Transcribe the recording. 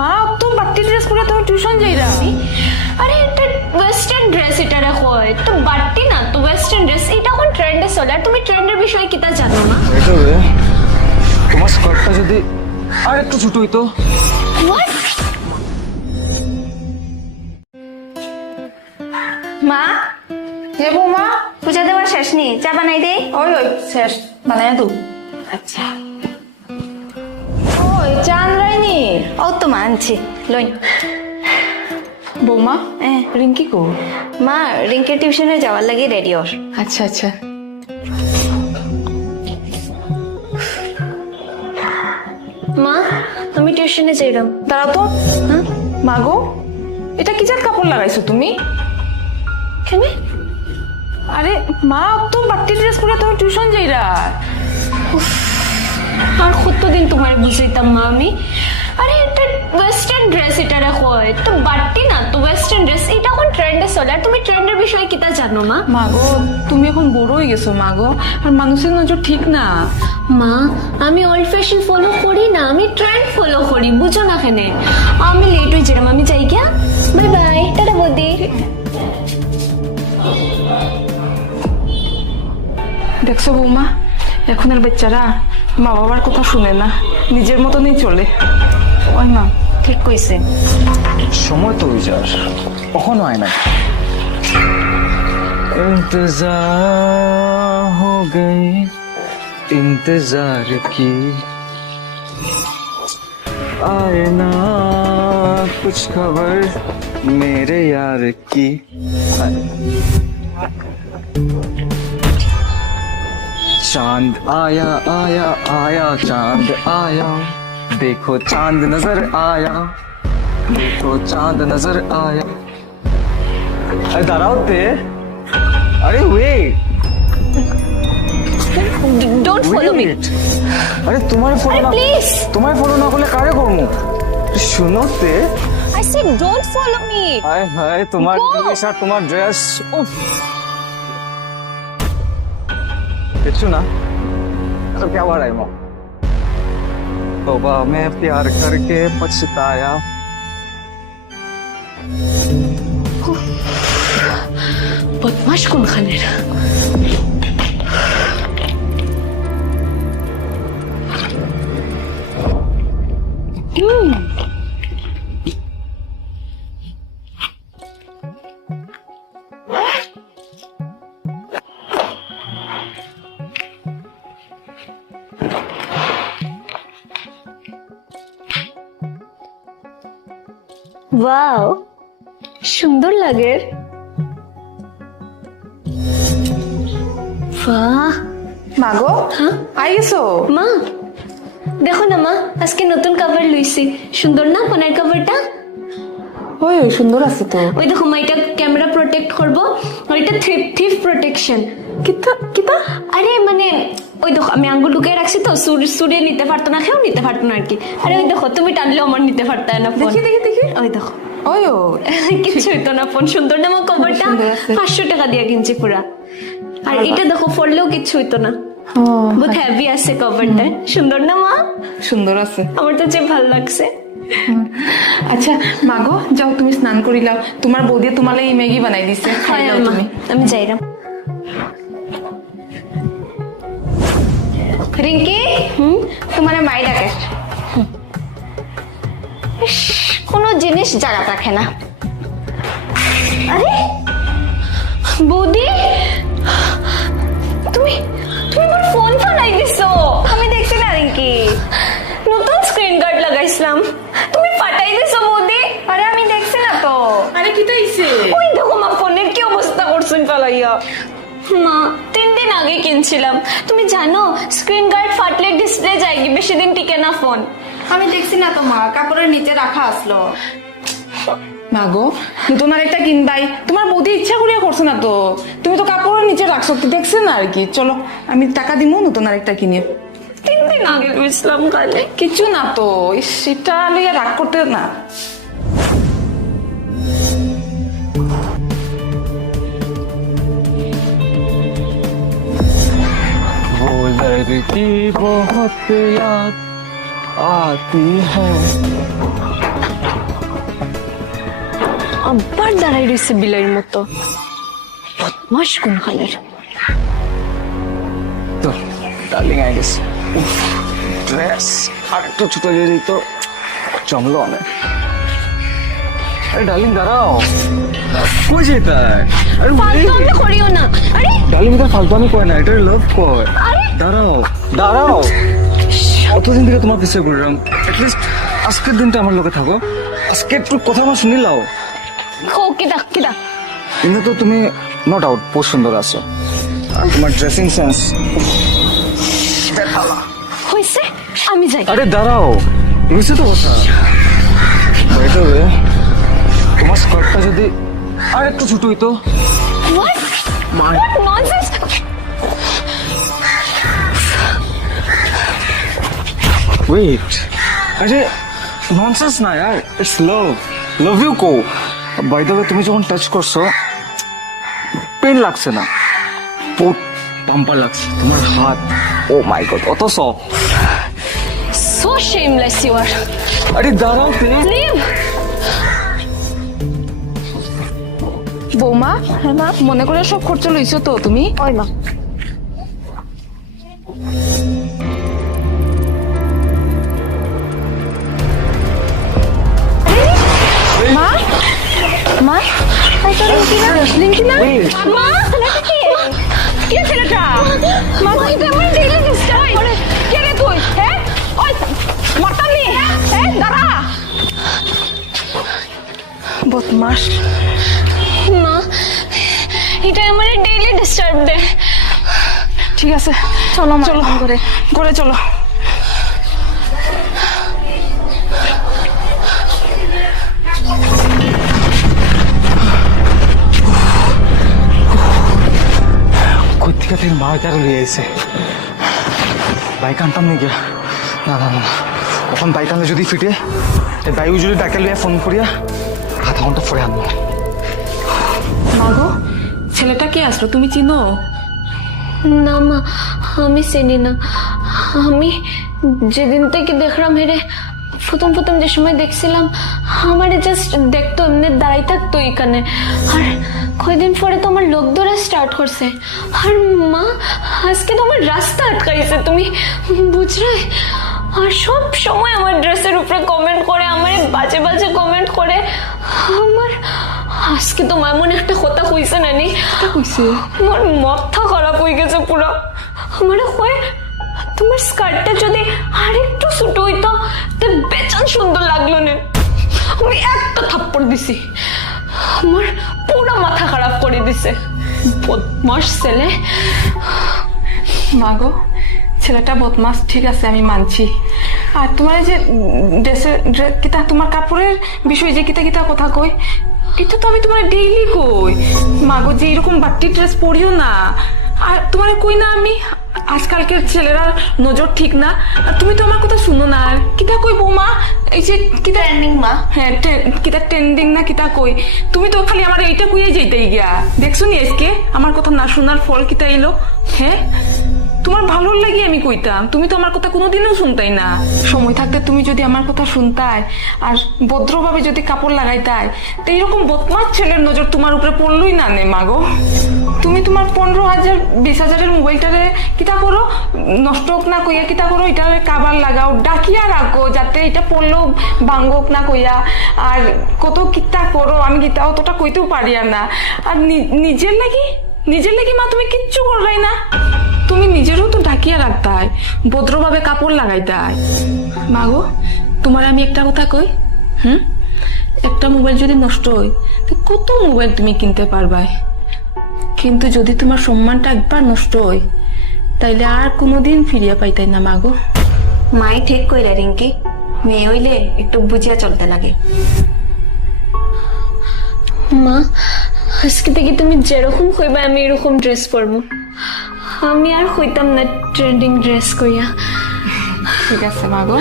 মা তো বাটি ড্রেস পরে তুমি টিউশন যাইরা আরে এটা ওয়েস্টার্ন ড্রেস এটা কয় তো বাট্টি না তো ওয়েস্টার্ন ড্রেস এটা এখন ট্রেন্ডে চলে? আর তুমি ট্রেন্ডের বিষয়ে কিতা জানো না এটা রে তোমার স্কার্টটা যদি আর একটু ছোট হইতো। মা হে বৌমা পূজা দেওয়ার শেষ নেই। চা বানাই দে। ওই ওই শেষ। বানায় তো আচ্ছা। ও তো মা আনছি। লই বৌমা? এ, রিঙ্কি কো? মা রিঙ্কের টিউশনে যাওয়ার লাগে রেডি ওর। আচ্ছা আচ্ছা। মা আমি টিউশনে যাইলাম দাঁড়াও তো। হ্যাঁ মাগো এটা কি জাত কাপড় লাগাইছো তুমি? কেন? আরে মা তো বাটি ড্রেস পরে তুমি টিউশন যাইরা। আর কতদিন তোমার বুঝাইতাম মা আমি? আরে এটা ওয়েস্টার্ন ড্রেস এটা কয় তো না তো ওয়েস্টার্ন ড্রেস এটা এখন ট্রেন্ডে চলে। আর তুমি ট্রেন্ডের বিষয়ে কিতা জানো মা? মাগো তুমি এখন বড় হয়ে গেছো মাগো। আর মানুষের নজর ঠিক না। মা আমি ওল্ড ফ্যাশন ফলো করি না আমি ট্রেন্ড ফলো করি বুঝো না কেন? আমি লেট হয়ে যেলাম আমি যাই গিয়া। বাই বাই টাটা বদি। দেখছ বৌমা এখনের বাচ্চারা মা বাবার কথা শুনে না নিজের মতনই চলে। ওই মা ঠিক কইছে সময় তো হয়ে যার কখনো হয় না इंतजार हो गई इंतजार की आए ना कुछ खबर मेरे यार की चांद आया आया आया चांद आया देखो चांद नजर आया। देखो चांद नजर आया। আরে দাঁড়াও তে আরে ওয়েট ডোন্ট ফলো মি আরে তোমার ফলো না প্লিজ তোমার ফলো না করলে কারে করব শুনো তে I say don't follow me হায় হায় তোমার ড্রেস আর তোমার ড্রেস উফ কিছু না তো কেমন আইমো तोबा मैं प्यार करके पछताया। बदमाश कौन खाने रहा? ওয়াও সুন্দর লাগে। বাহ। মাগো হ্যাঁ? আই গেছো মা দেখো না মা আজকে নতুন কভার লইছি। সুন্দর না পনেরো কভারটা ওই ওই সুন্দর আছে তো। ওই দেখো মা এটা ক্যামেরা প্রোটেক্ট করব। থিপ থিপ প্রোটেকশন কিতা কিতা? আরে মানে ওই দেখো আমি আঙ্গুল লুকিয়ে রাখছি তো সুর সুরে নিতে পারতো না নিতে পারতো না আর কি আরে ওই দেখো তুমি টানলেও আমার নিতে পারতা না দেখি দেখি দেখি। ওই দেখো। ওই ও কিচ্ছু হইতো না ফোন সুন্দর না আমার কভারটা। পাঁচশো টাকা দিয়ে কিনছি পুরা। আর এটা দেখো পড়লেও কিচ্ছু হইতো না। বহুত হেভি আছে কভারটা সুন্দর না মা? সুন্দর আছে। আমার তো যে ভালো লাগছে। আচ্ছা মাগো যাও তুমি স্নান করিলাও তোমার বৌদি তোমার এই ম্যাগি বানাই দিছে। খাই যাও তুমি। আমি যাইলাম রিঙ্কি? হুম? তোমার মাই ডাকে। কোনো জিনিস জায়গা রাখে না। আরে বৌদি তুমি তুমি আমার ফোন ফালাই দিছো। আমি দেখছি না রিঙ্কি। নতুন স্ক্রিন গার্ড লাগাইছিলাম তুমি ফাটাই দিছো বৌদি আরে আমি দেখছি না তো আরে ওই দেখো মা ফোনের কি অবস্থা করছেন মা তিন দিন আগে কিনছিলাম। তুমি জানো স্ক্রিন গার্ড ফাটলে ডিসপ্লে যায়নি বেশি দিন টিকে না ফোন। আমি দেখছি না তো মা কাপড়ের নিচে রাখা আসলো। মাগো আরেকটা কিনবাই। তোমার বৌদি ইচ্ছা করিয়া করছে না তো। তুমি তো কাপড়ের নিচে রাখছো দেখছে না আর কি। চলো আমি টাকা দিব নতুন আরেকটা কিনে। তিন দিন আগে কালে কিছু না তো সেটা লইয়া রাগ করতে না। वो लड़की बहुत याद आती है আবার দাঁড়াই রয়েছে বিলাইয়ের মতো বদমাস কোনখানের তো ডার্লিং আই গেছে ড্রেস আর একটু ছোট দিয়ে দিত জমলো অনেক আরে ডার্লিং দাঁড়াও কই যেটা আরে ফালতু আমি করিও না আরে ডার্লিং এটা ফালতু আমি কয় না এটা লাভ কয় দাঁড়াও দাঁড়াও। কতদিন থেকে তোমার পিছিয়ে ঘুরলাম অ্যাটলিস্ট আজকের দিনটা আমার লোকে থাকো। আজকে একটু কথা আমার শুনি লাও। কিদা কিদা? কিন্তু তো তুমি নো ডাউট বহুত সুন্দর আছো। আর তোমার ড্রেসিং সেন্স হয়েছে আমি যাই। আরে দাঁড়াও। বুঝছ তো কথা। বাইরে তোমার স্কার্টটা যদি আর একটু ছোট হইতো। হোয়াট ননসেন্স ওয়েট আরে ননসেন্স না यार ইটস লাভ লাভ ইউ কো বাই দ্য ওয়ে তুমি যখন টাচ করছ পেন লাগছে না। বহুত পাম্পার লাগছে। তোমার হাত। ও মাই গড অত soft so shameless you are আরে দাঁড়াও প্লিজ লিভ বৌমা হ্যাঁ মা মনে করে সব খরচ লইছো তো তুমি? ওই মা তাই তো না মা কি ছেলেটা? মা এটা আমার ডেইলি ডিস্টার্ব কে রে তুই? হ্যাঁ? ওই হ্যাঁ দাঁড়া। বদমাস মা এটা আমার ডেইলি ডিস্টার্ব দে। ঠিক আছে চলো চলো। করে করে চলো। কই থেকে থেকে মা কারও লিয়ে আইছে বাইক আনতাম নাকি না না না। এখন বাইক আনলে যদি ফিটে বাইক যদি ডাকে লিয়ে ফোন করিয়া আধা ঘণ্টা পরে আনব। মাগো ছেলেটা কে আসলো? তুমি চিনো? না মা আমি চিনি না। আমি যেদিন থেকে দেখলাম হেরে প্রথম প্রথম যে সময় দেখছিলাম আমার জাস্ট দেখতো এমনি দাঁড়াই থাকতো এখানে। আর কয়দিন পরে তো আমার লোক ধরে স্টার্ট করছে। আর মা আজকে তো আমার রাস্তা আটকাইছে তুমি বুঝলে? আর সব সময় আমার ড্রেসের উপরে কমেন্ট করে আমার বাজে বাজে কমেন্ট করে। আমার আজকে তো এমন একটা কথা কইছে নানি? কইছে? আমার মাথা খারাপ হয়ে গেছে পুরো। আমার হয় তোমার স্কার্টটা যদি আরেকটু ছোট হইতো বেচান সুন্দর লাগল না। আমি একটা থাপ্পড় দিছি। আমার পুরো মাথা খারাপ করে দিছে। বদমাস ছেলে। মাগো, ছেলেটা বদমাস, ঠিক আছে, আমি মানছি। আর তোমার যে ড্রেসের কিতা, তোমার কাপড়ের বিষয় যে কিতা কিতা কথা কই এটা তো আমি তোমার ডেইলি কই। মাগো, যে এরকম বাট্টি ড্রেস পরিও না। আর তোমার কই না আমি? আজকালকের ছেলেরা নজর ঠিক না। আর তুমি তো আমার কথা শুনো না আর। কিতা কই বৌমা? এই যে কিতা ট্রেন্ডিং মা। হ্যাঁ কি কিতা ট্রেন্ডিং না কিতা কই? তুমি তো খালি আমার এইটা কইয়ে যেতেই গিয়া। দেখছ নি আজকে? আমার কথা না শোনার ফল কিতা এলো? হ্যাঁ? তোমার ভালোর লাগি আমি কইতাম। তুমি তো আমার কথা কোনোদিনও শুনতাই না। সময় থাকতে তুমি যদি আমার কথা শুনতাই, আর ভদ্রভাবে যদি কাপড় লাগাইতাই, তো এইরকম বদমাস ছেলের নজর তোমার উপরে পড়লই না নে, মাগো। তুমি তোমার পনেরো হাজার, বিশ হাজারের মোবাইলটারে কিতা করো? নষ্ট হোক না কইয়া কিতা করো? এটারে কাবার লাগাও, ডাকিয়া রাখো, যাতে এটা পড়লেও ভাঙ্গক না কইয়া। আর কত কিতা করো, আমি কিতা অতটা কইতেও পারি আর না আর নিজের লাগি? নিজের লাগি মা, তুমি কিচ্ছু করলাই না। তুমি নিজেরও তো ঢাকিয়া রাখতাই ভদ্রভাবে কাপড় লাগাইতাই মাগো তোমার আমি একটা কথা কই? হুম? একটা মোবাইল যদি নষ্ট হয় তো কত মোবাইল তুমি কিনতে পারবাই? কিন্তু যদি তোমার সম্মানটা একবার নষ্ট হয় তাইলে আর কোনোদিন ফিরিয়া পাইতাই না মাগো। মাই ঠিক কইরা রিঙ্কি। মেয়ে হইলে একটু বুঝিয়া চলতে লাগে। মা আজকে থেকে তুমি যেরকম কইবা আমি এরকম ড্রেস পরবো। আমি আর হইতাম না ট্রেন্ডিং ড্রেস করিয়া ঠিক আছে মাগো।